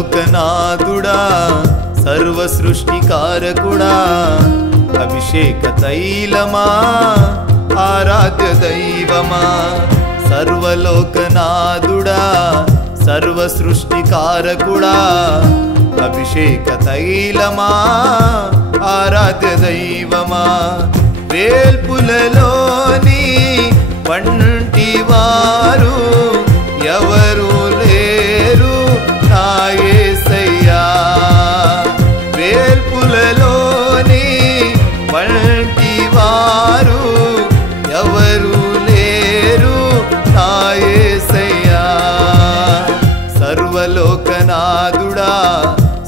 సర్వలోకనాథుడా సర్వ సృష్టికారకుడా అభిషేక తైలమా ఆరాధ్య దైవమా సర్వలోకనాథుడా సర్వ సృష్టికారకుడా అభిషేక తైలమా ఆరాధ్య దైవమా వేల్పులలోని వంటి వారు ఎవరు లేరు నా యేసయ్యా వేల్పులలోని వంటి వారు ఎవరు లేరు నా యేసయ్యా సర్వలోకనాథుడా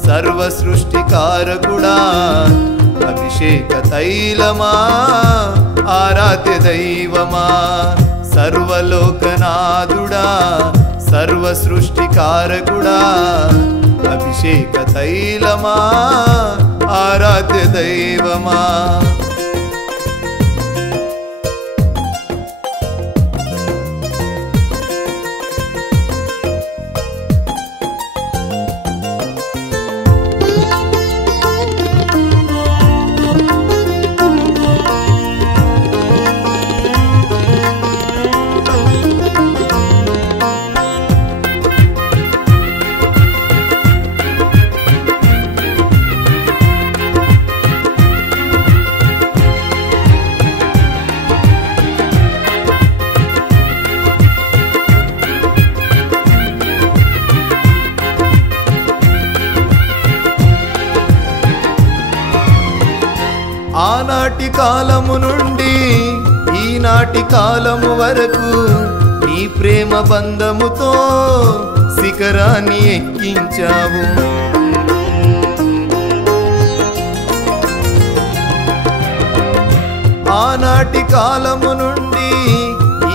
సర్వ సృష్టికారకుడా అభిషేక తైలమా ఆరాధ్య దైవమా సర్వలోకనాథుడా సర్వ సృష్టికారకుడా అభిషేక తైలమా ఆరాధ్య దైవమా ఆనాటి కాలము నుండి ఈనాటి కాలము వరకు నీ ప్రేమ బంధముతో శిఖరాన్ని ఎక్కించావు ఆనాటి కాలము నుండి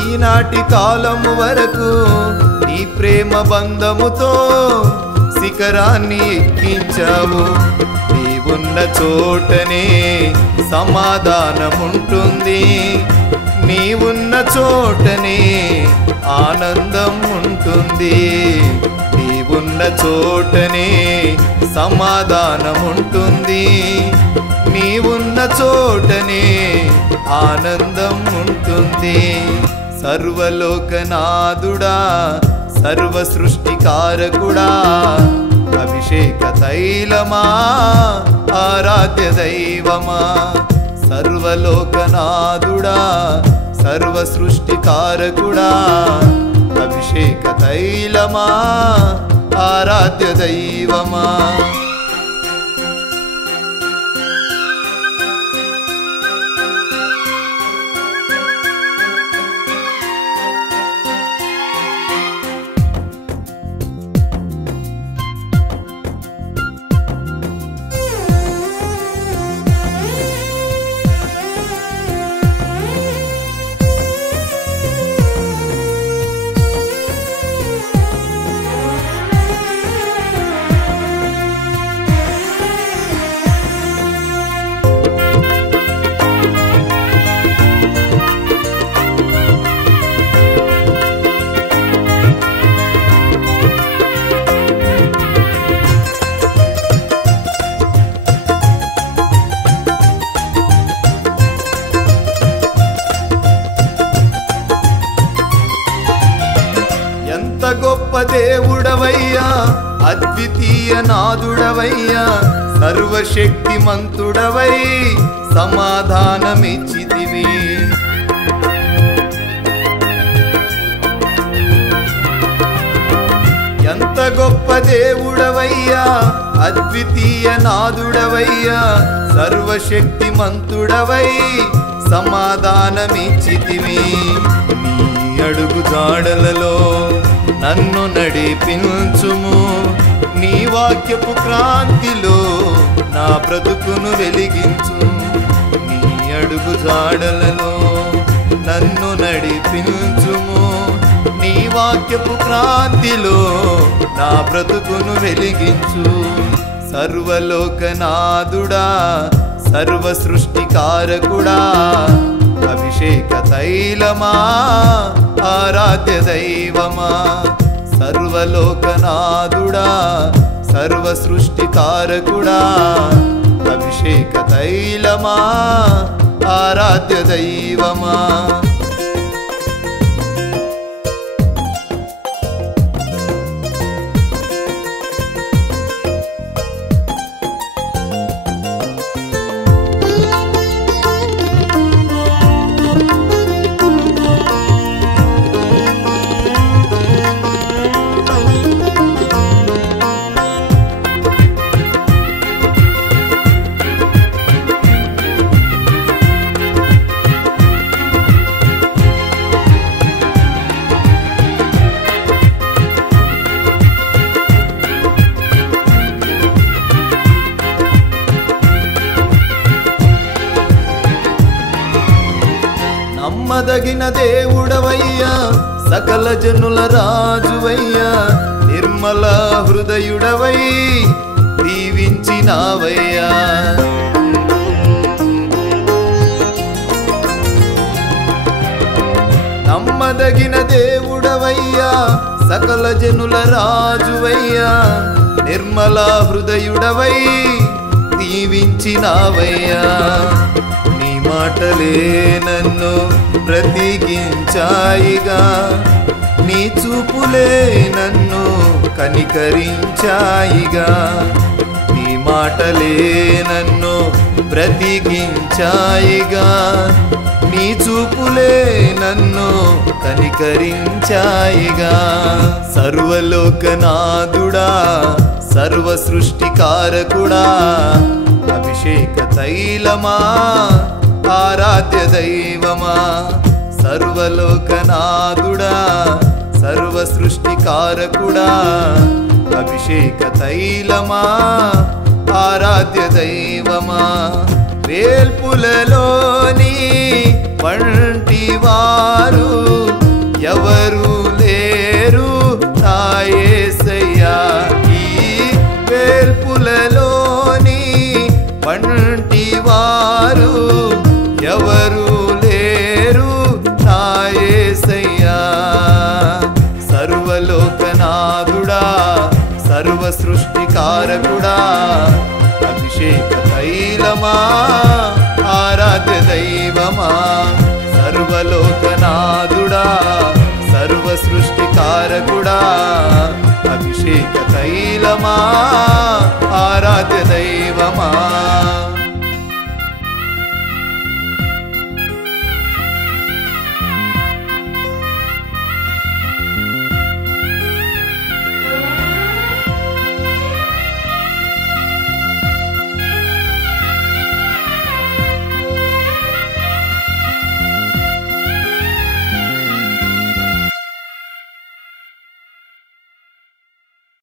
ఈనాటి కాలము వరకు నీ ప్రేమ బంధముతో శిఖరాన్ని ఎక్కించావు నీవున్న చోటనే సమాధానముంటుంది నీవున్న చోటనే ఆనందం ఉంటుంది నీవున్న చోటనే సమాధానముంటుంది నీవున్న చోటనే ఆనందం ఉంటుంది సర్వలోకనాథుడా సర్వ సృష్టికారకుడా అభిషేక తైలమా ఆరాధ్య దైవమా సర్వలోకనాథుడా సర్వ సృష్టికారకుడా అభిషేక తైలమా ఆరాధ్య దైవమా గొప్ప దేవుడవయ్యా అద్వితీయ నాదుడవయ్యా సర్వశక్తిమంతుడవై సమాధానమిచ్చితివి ఎంత గొప్ప దేవుడవయ్యా అద్వితీయ నాదుడవయ్యా సర్వశక్తిమంతుడవై సమాధానమిచ్చితివి నీ అడుగు జాడలలో నన్ను నడిపించుము నీ వాక్యపు క్రాంతిలో నా బ్రతుకును వెలిగించు నీ అడుగు జాడలలో నన్ను నడిపించుము నీ వాక్యపు క్రాంతిలో నా బ్రతుకును వెలిగించు సర్వలోకనాథుడా సర్వ సృష్టికారకుడా అభిషేక తైలమా ఆరాధ్య దైవమా సర్వలోకనాథుడా సర్వ సృష్టికారకుడా అభిషేక తైలమా ఆరాధ్య దైవమా నమ్మదగిన దేవుడవయ్యా సకల జనుల రాజువయ్యా నిర్మల హృదయుడవై దీవించినావయ్యా నమ్మదగిన దేవుడవయ్యా సకల జనుల రాజువయ్యా నిర్మల హృదయుడవై దీవించినావయ్యా నీ మాటలే నన్ను బ్రతికించాయిగా నీ చూపులే నన్ను కనికరించాయిగా నీ మాటలే నన్ను బ్రతికించాయిగా నీ చూపులే నన్ను కనికరించాయిగా సర్వలోకనాథుడా సర్వ సృష్టికారకుడా అభిషేక తైలమా ఆరాధ్య దైవమా సర్వలోకనాథుడా సర్వ సృష్టికారకుడా అభిషేక తైలమా ఆరాధ్య దైవమా వేల్పులలోని వంటి వారు ఎవరు లేరు నా యేసయ్యా ఈ వేల్పులలోని వంటి వారు ఎవరు లేరు నా యేసయ్యా సర్వలోకనాథుడా సర్వ సృష్టికారకుడా అభిషేక తైలమా ఆరాధ్య దైవమా సర్వలోకనాథుడా సర్వ సృష్టికారకుడా అభిషేక తైలమా ఆరాధ్య దైవమా